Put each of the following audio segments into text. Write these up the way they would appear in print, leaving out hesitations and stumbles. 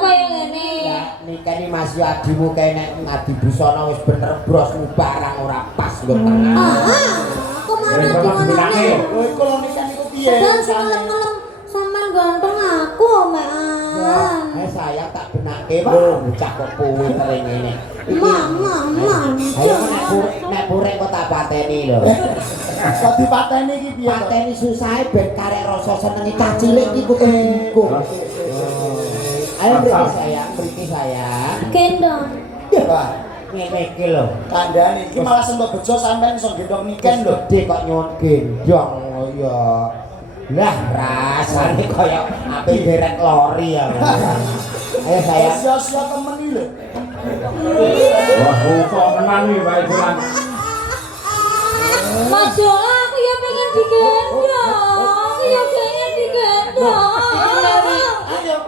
kaya ngene. Nikeni Mas adimu kae nek ngadi busana wis bener brosmu barang ora pas nggo tengah. Aku marah di ngono. Lho iku lho nikan iku piye? Ngelem-ngelem sampean ganteng aku, Mek. Saya tak benake, Pak. Bocah kok puwetering ngene. Mama. Ayo nek purek kok tak pateni lho. Kok dipateni iki piye? Pateni susahe ben karek rasa senenge cah cilik iki kudu. Ayo mriki saya. Gendong. Ya, Pak. Ngene iki lho. Kandhane iki malah sentuh bejo sampean iso gendong niken lho. Gede kok nyuwun gendong ya. Lah rasane kaya ape derek lori ya. Ayo saya. Sia-sia temen iki lho. Wah, kok tenan iki Pak Ibulan. Mas Jola, aku ya pengen digendong. Aku ya pengen digendong. Ayo.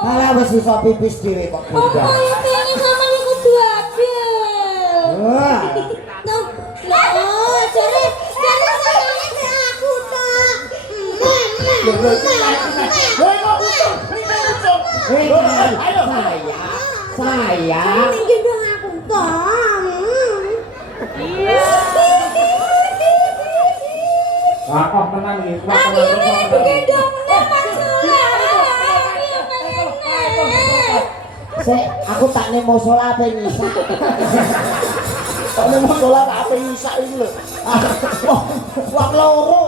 Malah wis iso pipis dhewe kok Aku ya pengen sama iku duadil. Wah. Jare sayangnya ke aku tak. Sayang. Gendong aku tak. Kok tenan iki? Aku ya pengen digendong. Aku tak nemo sholat ape nyisak. Tak nemo sholat ape nyisak iki lho. Wong loro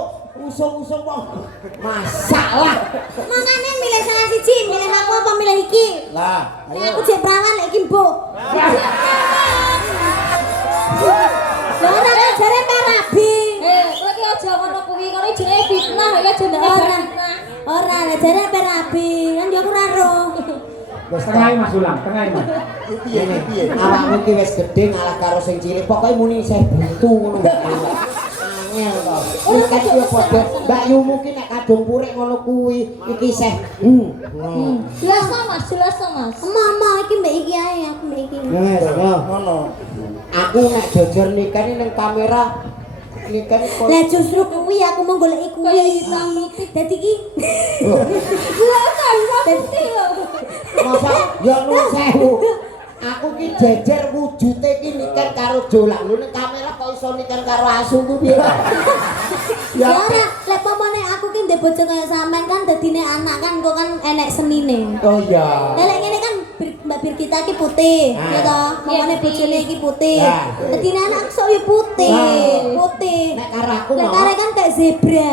usung-usung wong. Masalah. Makane milih salah siji, milih aku apa milih iki? Lah, Nek aku jek perawan lek iki mbok. Lah ora jare parabi. Kowe ki aja ngono kuwi, kowe jenenge fitnah ya jenenge ora, nek jare parabi, kan yo aku ora roh. wis Tengah Mas Ulang, tengah Mas. piye piye. Awakmu ki wis gedhe ngalah karo sing cilik. Pokoke muni isih butuh ngono Mbak. Angel to. Ikat yo padha Mbak Yumu ki nek kadung purek ngono kuwi iki isih. Jelas Mas. Mama iki mbek iki ae, aku mbek iki. Wes, ngono. Aku nek jujur nikah ning kamera nikah kok. Lah justru kuwi aku mau goleki kuwi. Dadi iki. Lah kan putih lho. Masa ya nun sewu. Aku ki jejer wujude ki nikah karo jolak. Lho ning kamera kok iso nikah karo asu ku piye? Ya ora, lek pomone aku ki ndek bojo kaya sampean kan dadine anak kan kok kan enek senine. Oh iya. Lah lek ngene kan Mbak Birgita ki putih, ya toh. Pomone bojone iki putih. Dadine anak sok yo putih. Nek karo aku Lek kare kan kayak zebra.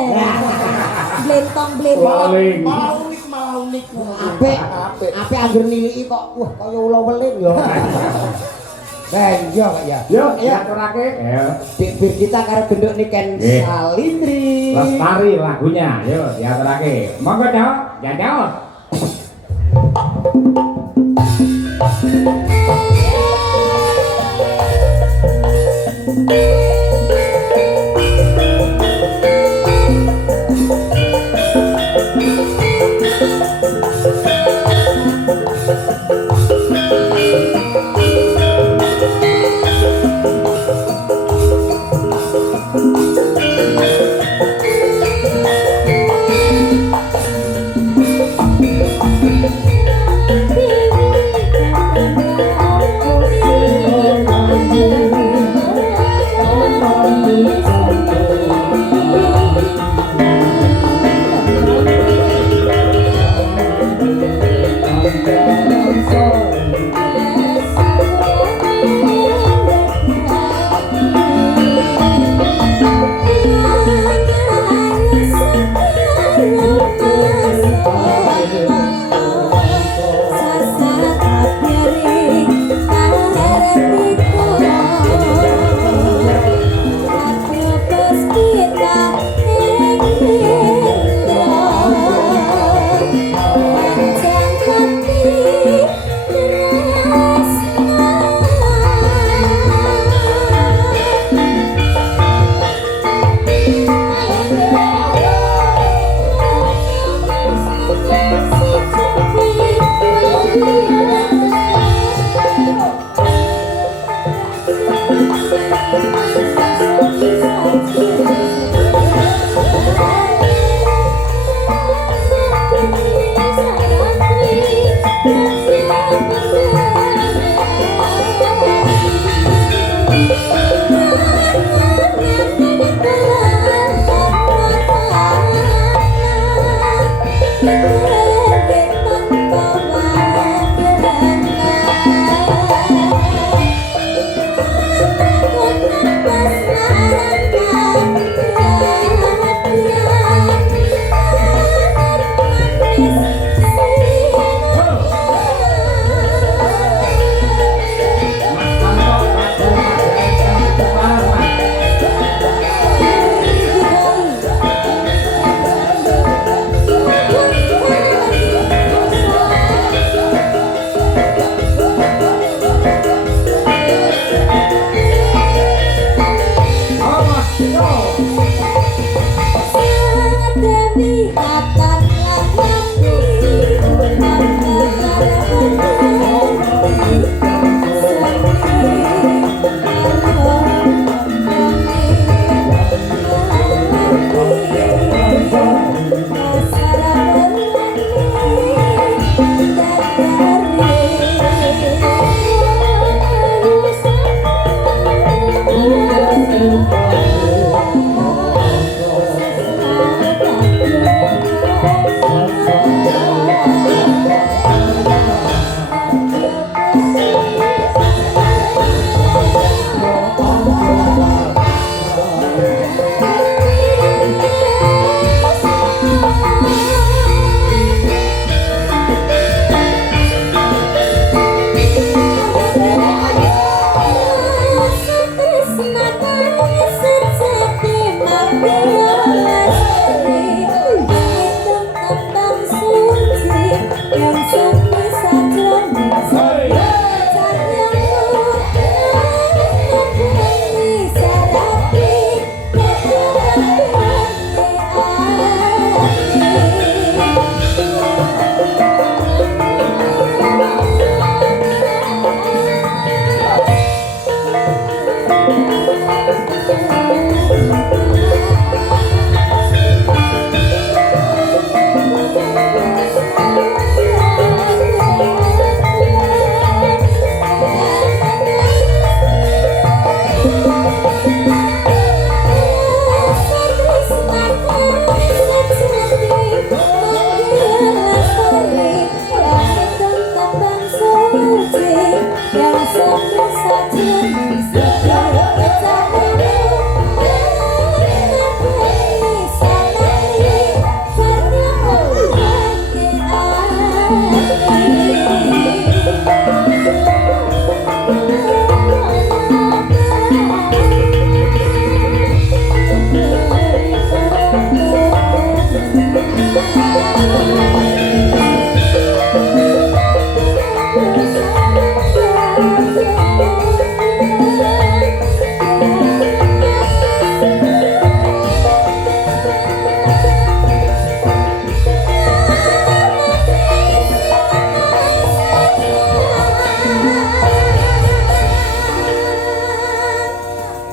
Blentong. Malah unik. Apik anggere niliki kok wah kaya ula welin ya. Iya Pak ya. Yo, aturake. Dik Birgita karo genduk niken Salindri. Lestari lagunya. Yo, diaturake. Monggo, Cok. Jajal. Sayang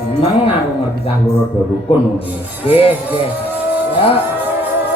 Seneng aku ngerti cah loro do rukun ngono. Nggih, nggih. Ya,